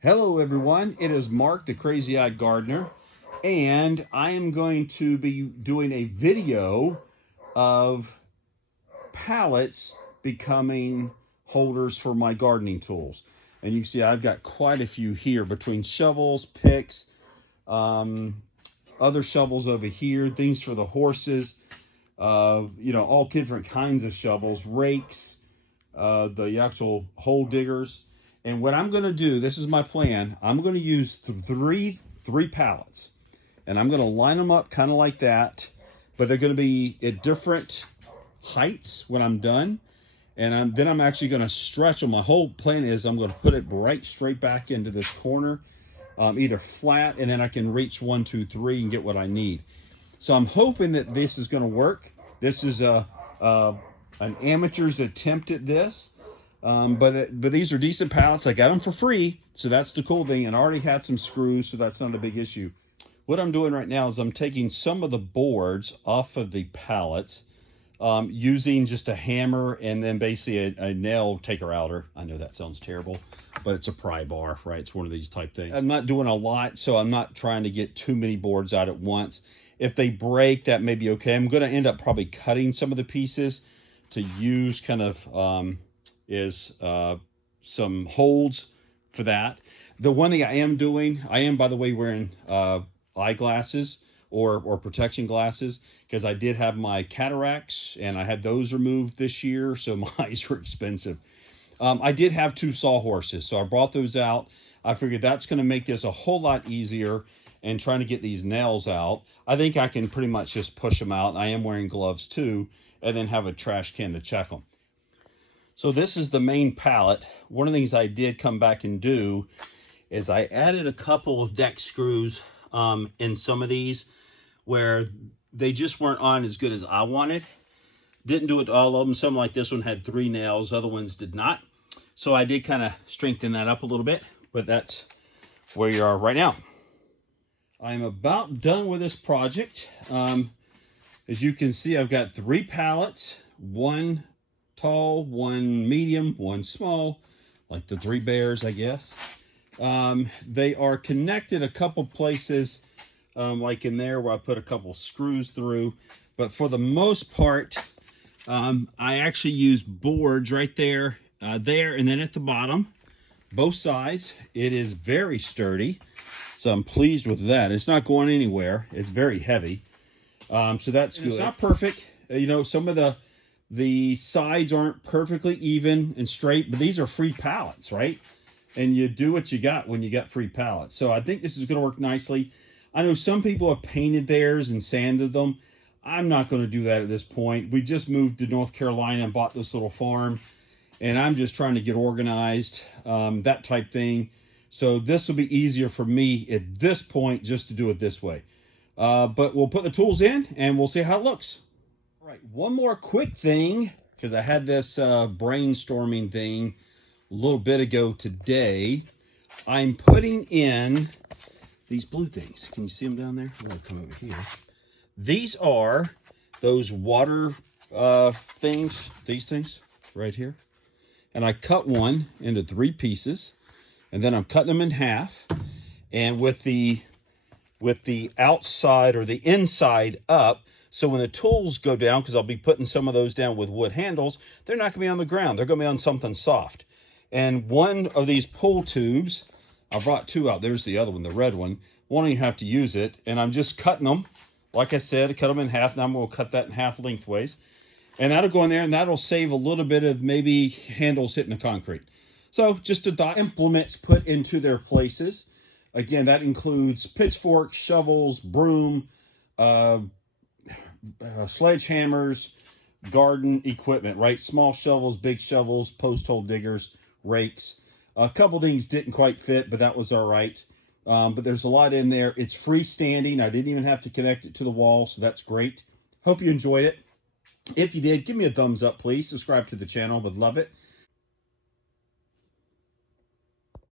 Hello everyone, it is Mark the Crazy Eyed Gardener, and I am going to be doing a video of pallets becoming holders for my gardening tools. And you can see I've got quite a few here between shovels, picks, other shovels over here, things for the horses, all different kinds of shovels, rakes, the actual hole diggers. And what I'm going to do, this is my plan. I'm going to use three pallets, and I'm going to line them up kind of like that, but they're going to be at different heights when I'm done. And then I'm actually going to stretch them. My whole plan is I'm going to put it right straight back into this corner, either flat, and then I can reach 1, 2, 3 and get what I need. So I'm hoping that this is going to work. This is an amateur's attempt at this. But these are decent pallets. I got them for free, so that's the cool thing. And I already had some screws, so that's not a big issue. What I'm doing right now is I'm taking some of the boards off of the pallets, using just a hammer and then basically a nail taker outer. I know that sounds terrible, but it's a pry bar, right? It's one of these type things. I'm not doing a lot, so I'm not trying to get too many boards out at once. If they break, that may be okay. I'm going to end up probably cutting some of the pieces to use kind of some holds for that. The one thing I am doing, I am, by the way, wearing eyeglasses or protection glasses, because I did have my cataracts and I had those removed this year, so my eyes were expensive. I did have 2 sawhorses, so I brought those out. I figured that's going to make this a whole lot easier, and trying to get these nails out. I think I can pretty much just push them out. I am wearing gloves too, and then have a trash can to check them. So this is the main pallet. One of the things I did come back and do is I added a couple of deck screws in some of these where they just weren't on as good as I wanted. Didn't do it to all of them. Some like this one had 3 nails, other ones did not. So I did kind of strengthen that up a little bit, but that's where you are right now. I'm about done with this project. As you can see, I've got 3 pallets, 1 tall, 1 medium, 1 small, like the 3 bears, I guess. They are connected a couple places, like in there where I put a couple screws through. But for the most part, I actually use boards right there, and then at the bottom, both sides. It is very sturdy, so I'm pleased with that. It's not going anywhere. It's very heavy, so that's good. It's not perfect. Some of the sides aren't perfectly even and straight, but these are free pallets, right? And you do what you got when you got free pallets. So I think this is going to work nicely. I know some people have painted theirs and sanded them. I'm not going to do that at this point. We just moved to North Carolina and bought this little farm, and I'm just trying to get organized, that type thing. So this will be easier for me at this point just to do it this way. But we'll put the tools in and we'll see how it looks. All right, one more quick thing, because I had this brainstorming thing a little bit ago today. I'm putting in these blue things. Can you see them down there? I'm going to come over here. These are those water things, these things right here. And I cut one into 3 pieces, and then I'm cutting them in half. And with the outside or the inside up, so when the tools go down, because I'll be putting some of those down with wood handles, they're not going to be on the ground. They're going to be on something soft. And one of these pull tubes, I brought 2 out. There's the other one, the red one. Won't even have to use it. And I'm just cutting them. Like I said, I cut them in half. Now I'm going to cut that in half lengthways. And that'll go in there, and that'll save a little bit of maybe handles hitting the concrete. So just to implements put into their places. Again, that includes pitchforks, shovels, broom, sledgehammers, garden equipment, right? Small shovels, big shovels, post hole diggers, rakes. A couple things didn't quite fit, but that was all right. But there's a lot in there. It's freestanding. I didn't even have to connect it to the wall, so that's great. Hope you enjoyed it. If you did, give me a thumbs up, please. Subscribe to the channel. Would love it.